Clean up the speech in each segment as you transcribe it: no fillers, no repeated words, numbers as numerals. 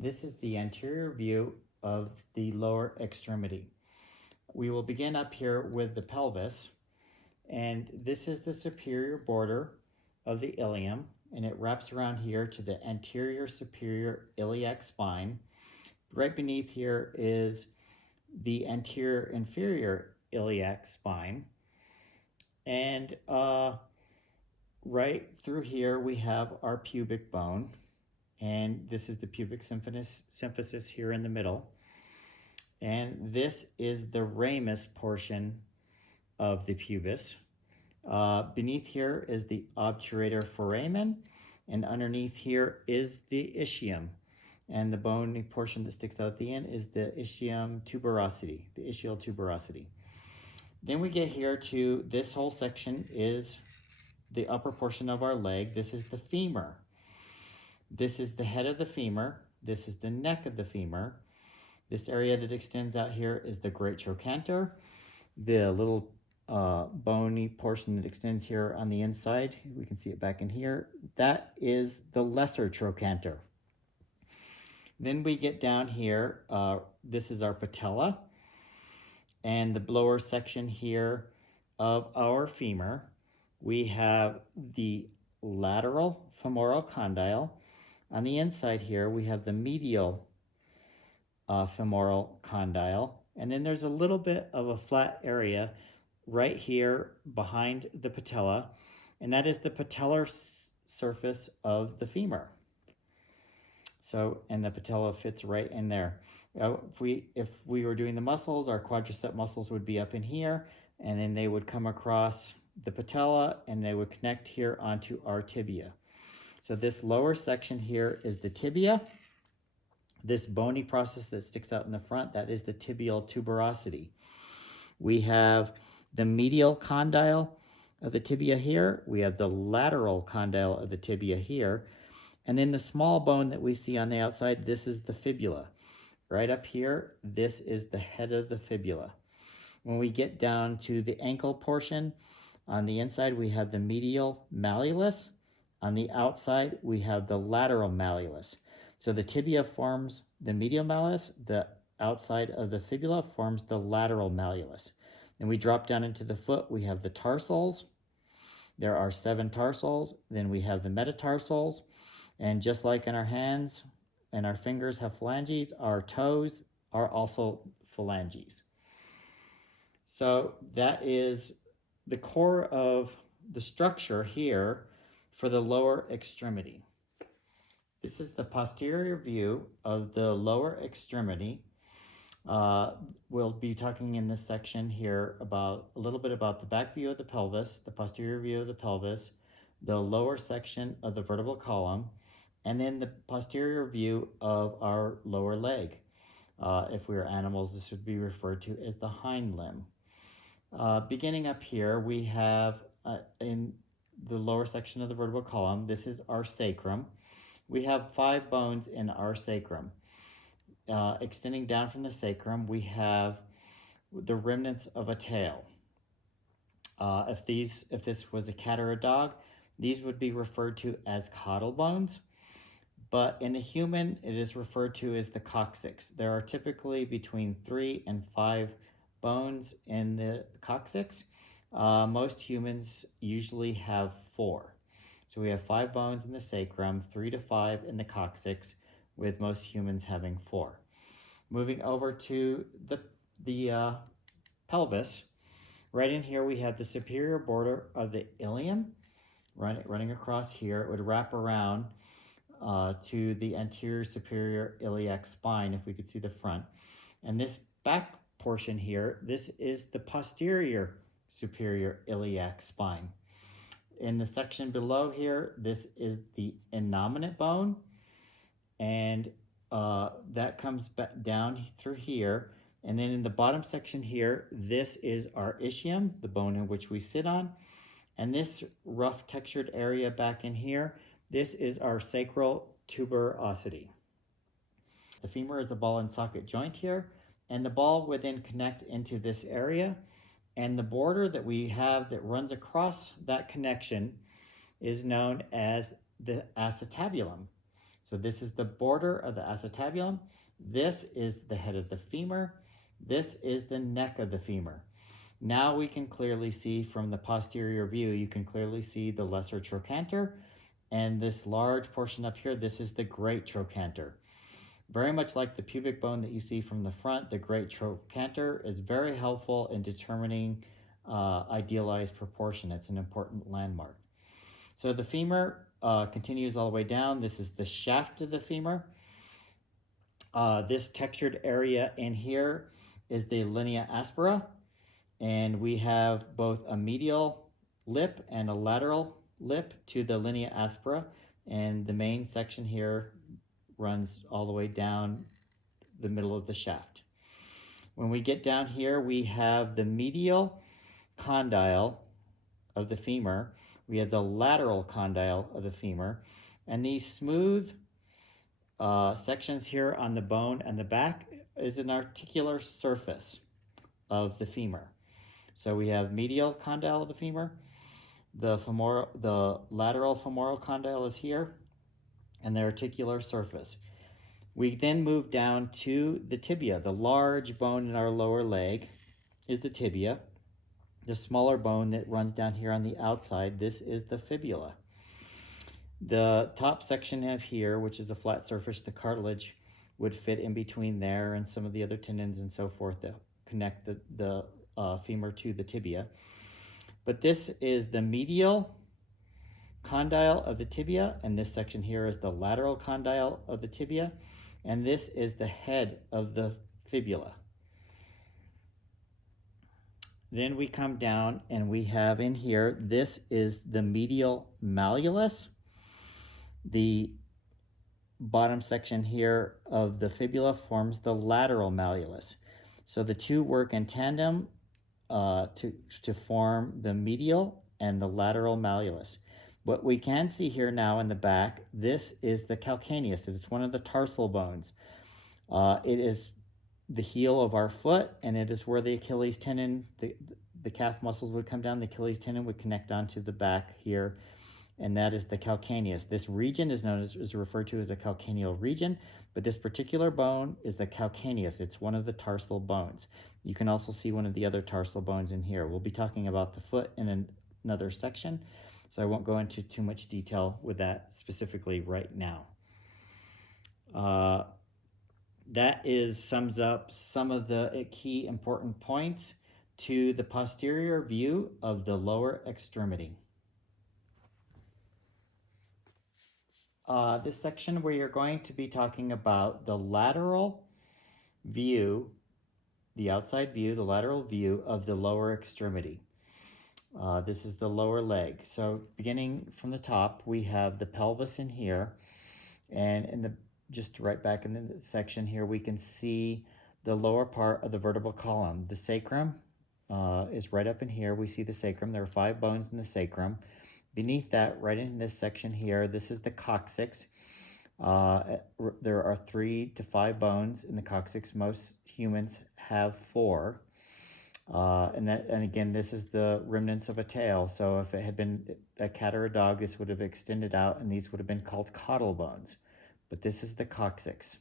This is the anterior view of the lower extremity. We will begin up here with the pelvis, and this is the superior border of the ilium, and it wraps around here to the anterior superior iliac spine. Right beneath here is the anterior inferior iliac spine, and right through here we have our pubic bone, and this is the pubic symphysis here in the middle. And this is the ramus portion of the pubis. Beneath here is the obturator foramen, and underneath here is the ischium. And the bony portion that sticks out at the end is the ischium tuberosity, the ischial tuberosity. Then we get here to this whole section is the upper portion of our leg. This is the femur. This is the head of the femur. This is the neck of the femur. This area that extends out here is the great trochanter. The little bony portion that extends here on the inside, we can see it back in here, that is the lesser trochanter. Then we get down here, this is our patella, and the lower section here of our femur. We have the lateral femoral condyle. On the inside here, we have the medial femoral condyle, and then there's a little bit of a flat area right here behind the patella, and that is the patellar surface of the femur. So, and the patella fits right in there. If we were doing the muscles, our quadricep muscles would be up in here, and then they would come across the patella, and they would connect here onto our tibia. So this lower section here is the tibia. This bony process that sticks out in the front, that is the tibial tuberosity. We have the medial condyle of the tibia here. We have the lateral condyle of the tibia here. And then the small bone that we see on the outside, this is the fibula. Right up here, this is the head of the fibula. When we get down to the ankle portion, on the inside we have the medial malleolus. On the outside, we have the lateral malleolus. So the tibia forms the medial malleolus, the outside of the fibula forms the lateral malleolus. Then we drop down into the foot, we have the tarsals. There are 7 tarsals. Then we have the metatarsals. And just like in our hands and our fingers have phalanges, our toes are also phalanges. So that is the core of the structure here for the lower extremity. This is the posterior view of the lower extremity. We'll be talking in this section here about a little bit about the back view of the pelvis, the posterior view of the pelvis, the lower section of the vertebral column, and then the posterior view of our lower leg. If we are animals, this would be referred to as the hind limb. Beginning up here, we have in the lower section of the vertebral column, this is our sacrum. We have 5 bones in our sacrum. Extending down from the sacrum, we have the remnants of a tail. If this was a cat or a dog, these would be referred to as caudal bones. But in the human, it is referred to as the coccyx. There are typically between 3 and 5 bones in the coccyx. Most humans usually have 4. So we have 5 bones in the sacrum, 3 to 5 in the coccyx, with most humans having 4. Moving over to the pelvis, right in here we have the superior border of the ilium, running across here. It would wrap around to the anterior superior iliac spine, if we could see the front. And this back portion here, this is the posterior superior iliac spine. In the section below here, this is the innominate bone, and that comes back down through here. And then in the bottom section here, this is our ischium, the bone in which we sit on. And this rough textured area back in here, this is our sacral tuberosity. The femur is a ball and socket joint here, and the ball would then connect into this area. And the border that we have that runs across that connection is known as the acetabulum. So this is the border of the acetabulum. This is the head of the femur. This is the neck of the femur. Now we can clearly see from the posterior view, you can clearly see the lesser trochanter, and this large portion up here, this is the great trochanter. Very much like the pubic bone that you see from the front, the great trochanter is very helpful in determining idealized proportion. It's an important landmark. So the femur continues all the way down. This is the shaft of the femur. This textured area in here is the linea aspera, and we have both a medial lip and a lateral lip to the linea aspera, and the main section here runs all the way down the middle of the shaft. When we get down here, we have the medial condyle of the femur, we have the lateral condyle of the femur, and these smooth sections here on the bone and the back is an articular surface of the femur. So we have medial condyle of the femur, the lateral femoral condyle is here, and the articular surface. We then move down to the tibia. The large bone in our lower leg is the tibia. The smaller bone that runs down here on the outside, this is the fibula. The top section of here, which is the flat surface, the cartilage, would fit in between there and some of the other tendons and so forth that connect the femur to the tibia. But this is the medial condyle of the tibia, and this section here is the lateral condyle of the tibia, and this is the head of the fibula. Then we come down and we have in here, this is the medial malleolus. The bottom section here of the fibula forms the lateral malleolus. So the two work in tandem to form the medial and the lateral malleolus. What we can see here now in the back, this is the calcaneus. It's one of the tarsal bones. It is the heel of our foot, and it is where the Achilles tendon, the calf muscles would come down, the Achilles tendon would connect onto the back here, and that is the calcaneus. This region is known as, is referred to as a calcaneal region, but this particular bone is the calcaneus. It's one of the tarsal bones. You can also see one of the other tarsal bones in here. We'll be talking about the foot in another section, so I won't go into too much detail with that specifically right now. That sums up some of the key important points to the posterior view of the lower extremity. This section where you're going to be talking about the lateral view, the outside view, the lateral view of the lower extremity. This is the lower leg. So beginning from the top, we have the pelvis in here, and in the just right back in the section here, we can see the lower part of the vertebral column. The sacrum is right up in here. We see the sacrum. There are 5 bones in the sacrum. Beneath that, right in this section here, this is the coccyx. There are 3 to 5 bones in the coccyx. Most humans have 4. And again, this is the remnants of a tail. So if it had been a cat or a dog, this would have extended out, and these would have been called caudal bones. But this is the coccyx.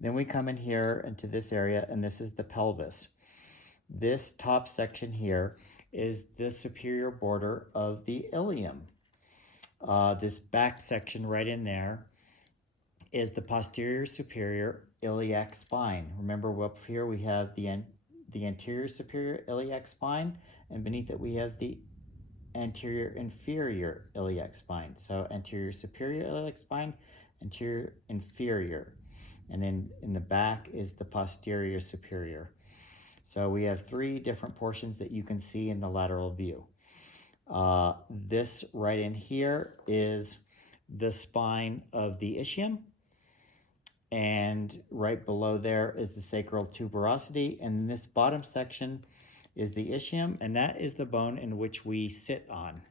Then we come in here into this area, and this is the pelvis. This top section here is the superior border of the ilium. This back section right in there is the posterior superior iliac spine. Remember, up here we have the anterior superior iliac spine, and beneath it we have the anterior inferior iliac spine. So anterior superior iliac spine, anterior inferior, and then in the back is the posterior superior. So we have 3 different portions that you can see in the lateral view. This right in here is the spine of the ischium, and right below there is the sacral tuberosity, and this bottom section is the ischium, and that is the bone in which we sit on.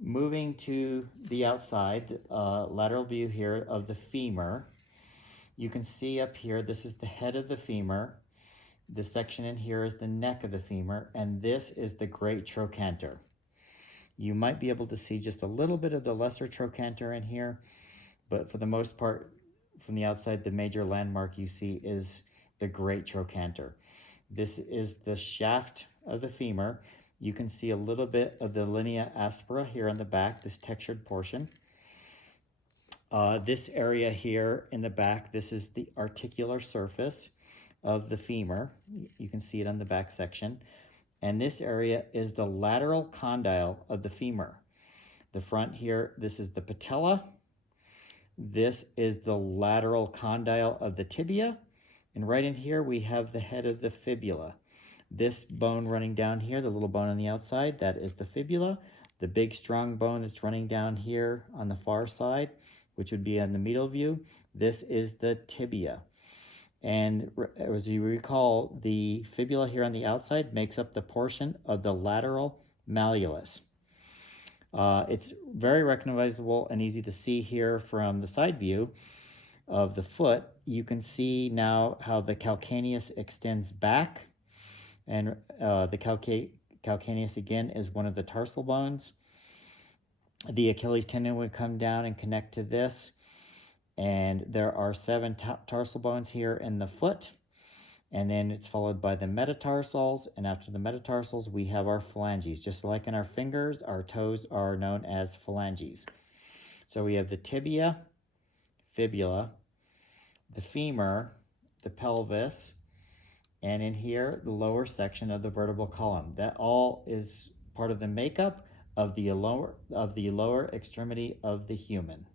Moving to the outside, lateral view here of the femur, you can see up here, this is the head of the femur. This section in here is the neck of the femur, and this is the great trochanter. You might be able to see just a little bit of the lesser trochanter in here, but for the most part, from the outside, the major landmark you see is the great trochanter. This is the shaft of the femur. You can see a little bit of the linea aspera here on the back, this textured portion. This area here in the back, this is the articular surface of the femur. You can see it on the back section. And this area is the lateral condyle of the femur. The front here, this is the patella. This is the lateral condyle of the tibia. And right in here, we have the head of the fibula. This bone running down here, the little bone on the outside, that is the fibula. The big strong bone that's running down here on the far side, which would be on the medial view, this is the tibia. And as you recall, the fibula here on the outside makes up the portion of the lateral malleolus. It's very recognizable and easy to see here from the side view of the foot. You can see now how the calcaneus extends back, and the calcaneus again is one of the tarsal bones. The Achilles tendon would come down and connect to this, and there are 7 tarsal bones here in the foot, and then it's followed by the metatarsals, and after the metatarsals we have our phalanges. Just like in our fingers, our toes are known as phalanges. So we have the tibia, fibula, the femur, the pelvis, and in here the lower section of the vertebral column. That all is part of the makeup of the lower extremity of the human.